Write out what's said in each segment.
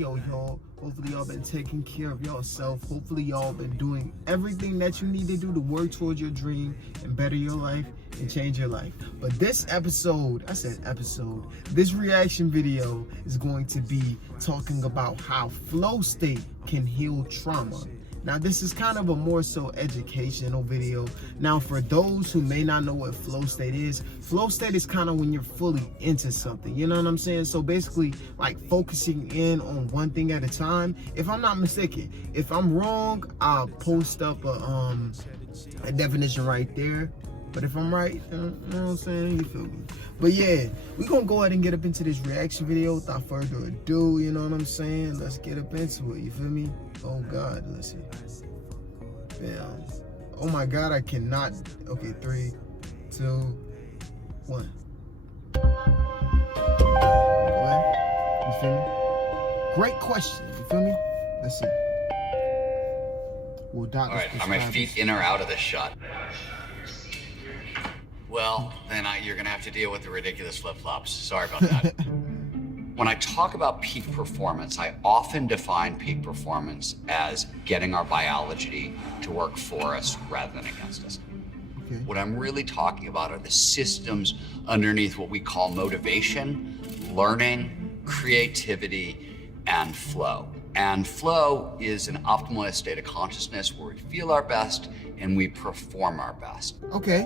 video, y'all. Hopefully y'all been taking care of yourself. Hopefully y'all been doing everything that you need to do to work towards your dream and better your life and change your life. But this episode, this reaction video is going to be talking about how flow state can heal trauma. Now, this is kind of a more so educational video. Now, for those who may not know what flow state is kind of when you're fully into something, you know what I'm saying? So basically, like focusing in on one thing at a time. If I'm not mistaken, if I'm wrong, I'll post up a definition right there. But if I'm right, you know what I'm saying? You feel me? But yeah, we're going to go ahead and get up into this reaction video without further ado, you know what I'm saying? Let's get up into it, you feel me? Oh God, listen. Bam. Oh my God, I cannot. Okay, 3, 2, 1. Go ahead. You feel me? Great question, you feel me? Let's see. Well, all right, are my feet in or out of this shot? Well, then you're gonna have to deal with the ridiculous flip-flops. Sorry about that. When I talk about peak performance, I often define peak performance as getting our biology to work for us rather than against us. Okay. What I'm really talking about are the systems underneath what we call motivation, learning, creativity, and flow. And flow is an optimal state of consciousness where we feel our best and we perform our best. Okay,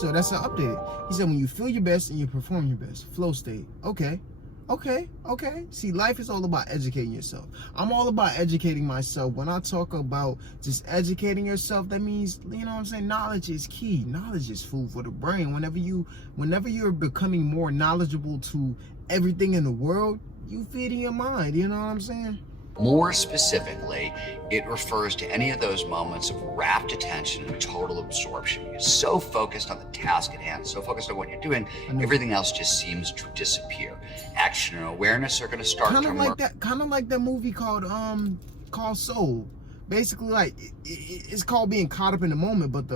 so that's an update. He said when you feel your best and you perform your best. Flow state. Okay. See, life is all about educating yourself. I'm all about educating myself. When I talk about just educating yourself, that means, you know what I'm saying, knowledge is key. Knowledge is food for the brain. Whenever you're becoming more knowledgeable to everything in the world, you feed in your mind, you know what I'm saying? More specifically, it refers to any of those moments of rapt attention and total absorption. You're so focused on the task at hand, so focused on what you're doing, everything else just seems to disappear. Action and awareness are going to start kind of like that movie called Soul. Basically, like it's called being caught up in the moment, but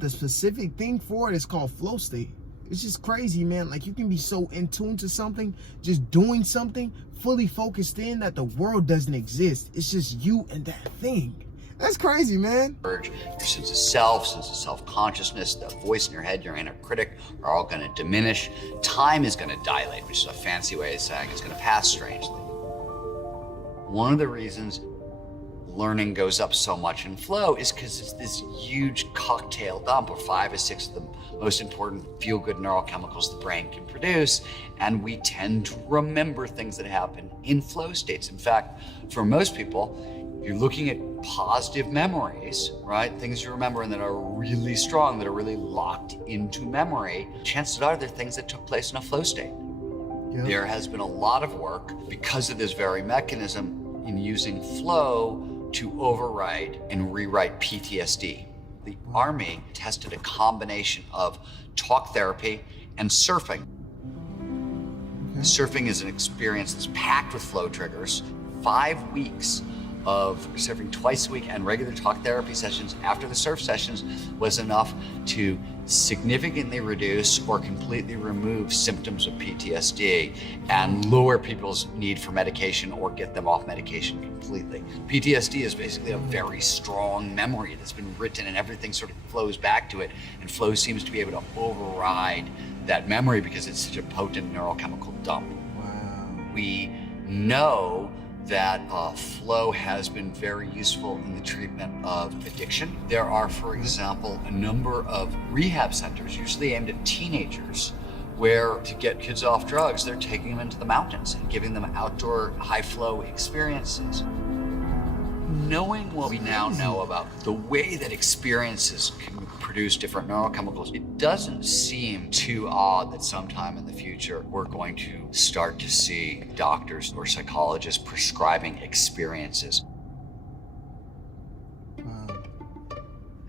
the specific thing for it is called flow state. It's just crazy, man. Like, you can be so in tune to something, just doing something, fully focused in, that the world doesn't exist. It's just you and that thing. That's crazy, man. Your sense of self, sense of self-consciousness, the voice in your head, your inner critic are all going to diminish. Time is going to dilate, which is a fancy way of saying it's going to pass strangely. One of the reasons learning goes up so much in flow is because it's this huge cocktail dump of 5 or 6 of the most important feel-good neurochemicals the brain can produce, and we tend to remember things that happen in flow states. In fact, for most people, you're looking at positive memories, right? Things you remember and that are really strong, that are really locked into memory. Chances are they're things that took place in a flow state. Yeah. There has been a lot of work because of this very mechanism in using flow to override and rewrite PTSD. The Army tested a combination of talk therapy and surfing. Okay. Surfing is an experience that's packed with flow triggers. 5 weeks of surfing twice a week and regular talk therapy sessions after the surf sessions was enough to significantly reduce or completely remove symptoms of PTSD and lower people's need for medication or get them off medication completely. PTSD is basically a very strong memory that's been written and everything sort of flows back to it, and flow seems to be able to override that memory because it's such a potent neurochemical dump. Wow. We know that flow has been very useful in the treatment of addiction. There are, for example, a number of rehab centers, usually aimed at teenagers, where to get kids off drugs, they're taking them into the mountains and giving them outdoor high flow experiences. Knowing what we now know about the way that experiences can produce different neurochemicals, it doesn't seem too odd that sometime in the future we're going to start to see doctors or psychologists prescribing experiences. Wow.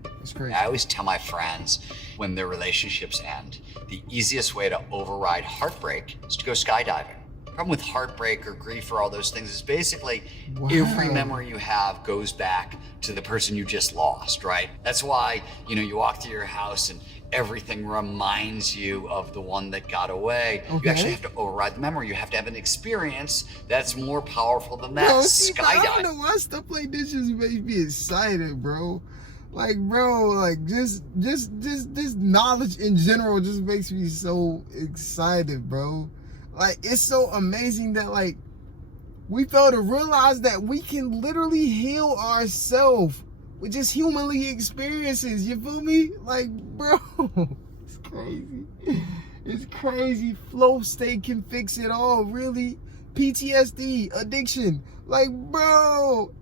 That's great. I always tell my friends when their relationships end, the easiest way to override heartbreak is to go skydiving. problem with heartbreak or grief or all those things is basically Wow. every memory you have goes back to the person you just lost, right? That's why, you walk through your house and everything reminds you of the one that got away. Okay. You actually have to override the memory. You have to have an experience that's more powerful than that. Bro, see, I Skydiving. don't know why stuff like this just makes me excited, bro. Like, bro, like just knowledge in general just makes me so excited, bro. Like, it's so amazing that, like, we fail to realize that we can literally heal ourselves with just humanly experiences. You feel me? Like, bro, it's crazy. It's crazy. Flow state can fix it all, really. PTSD, addiction, like, bro.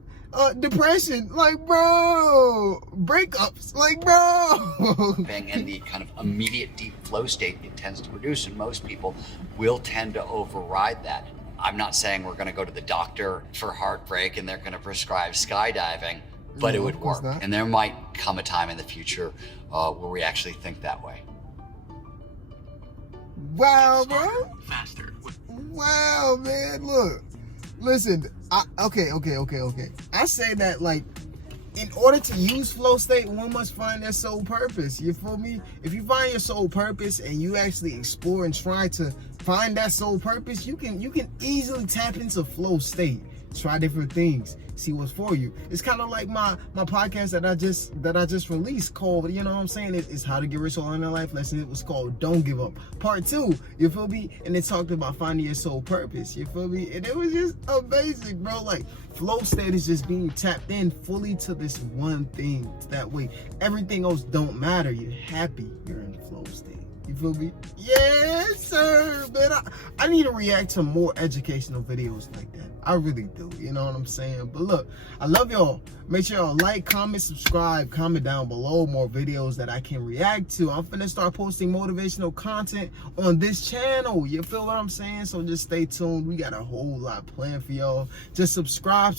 Depression, like, bro. Breakups, like, bro. And the kind of immediate deep flow state it tends to produce in most people will tend to override that. I'm not saying we're going to go to the doctor for heartbreak and they're going to prescribe skydiving, but No, it would of course work. not. And there might come a time in the future where we actually think that way. Wow, bro. Faster. Wow, man. Look, listen. Okay. I say that, like, in order to use flow state, one must find their soul purpose. You feel me? If you find your soul purpose and you actually explore and try to find that soul purpose, you can easily tap into flow state. Try different things, see what's for you. It's kind of like my podcast that I just released called, you know what I'm saying, it's How to Get Rich All in Your Life Lesson. It was called Don't Give Up Part 2, you feel me? And it talked about finding your soul purpose, you feel me? And it was just amazing, bro. Like, flow state is just being tapped in fully to this one thing. That way everything else don't matter. You're happy you're in flow state. You feel me? Yes, sir, man. I need to react to more educational videos like that. I really do. You know what I'm saying? But look, I love y'all. Make sure y'all like, comment, subscribe, comment down below more videos that I can react to. I'm finna start posting motivational content on this channel. You feel what I'm saying? So just stay tuned. We got a whole lot planned for y'all. Just subscribe.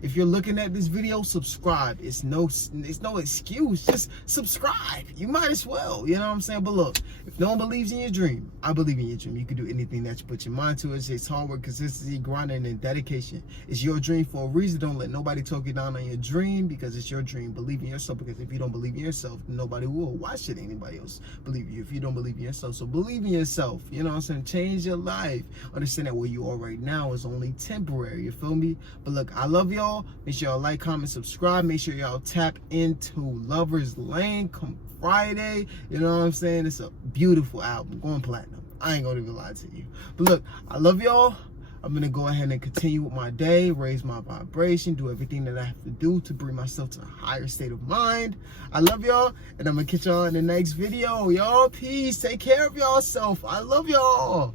If you're looking at this video, subscribe. It's no excuse. Just subscribe. You might as well. You know what I'm saying? But look, if no one believes in your dream, I believe in your dream. You can do anything that you put your mind to. It's hard work, consistency, grinding, and dedication. It's your dream for a reason. Don't let nobody talk you down on your dream, because it's your dream. Believe in yourself, because if you don't believe in yourself, nobody will. Why should anybody else believe you if you don't believe in yourself? So believe in yourself. You know what I'm saying? Change your life. Understand that where you are right now is only temporary. You feel me? But look, I love y'all. Make sure y'all like, comment, subscribe. Make sure y'all tap into Lover's Lane come Friday. You know what I'm saying? It's a beautiful album going platinum. I ain't gonna even lie to you. But look, I love y'all. I'm gonna go ahead and continue with my day, raise my vibration, do everything that I have to do to bring myself to a higher state of mind. I love y'all, and I'm gonna catch y'all in the next video. Y'all, peace. Take care of yourself. I love y'all.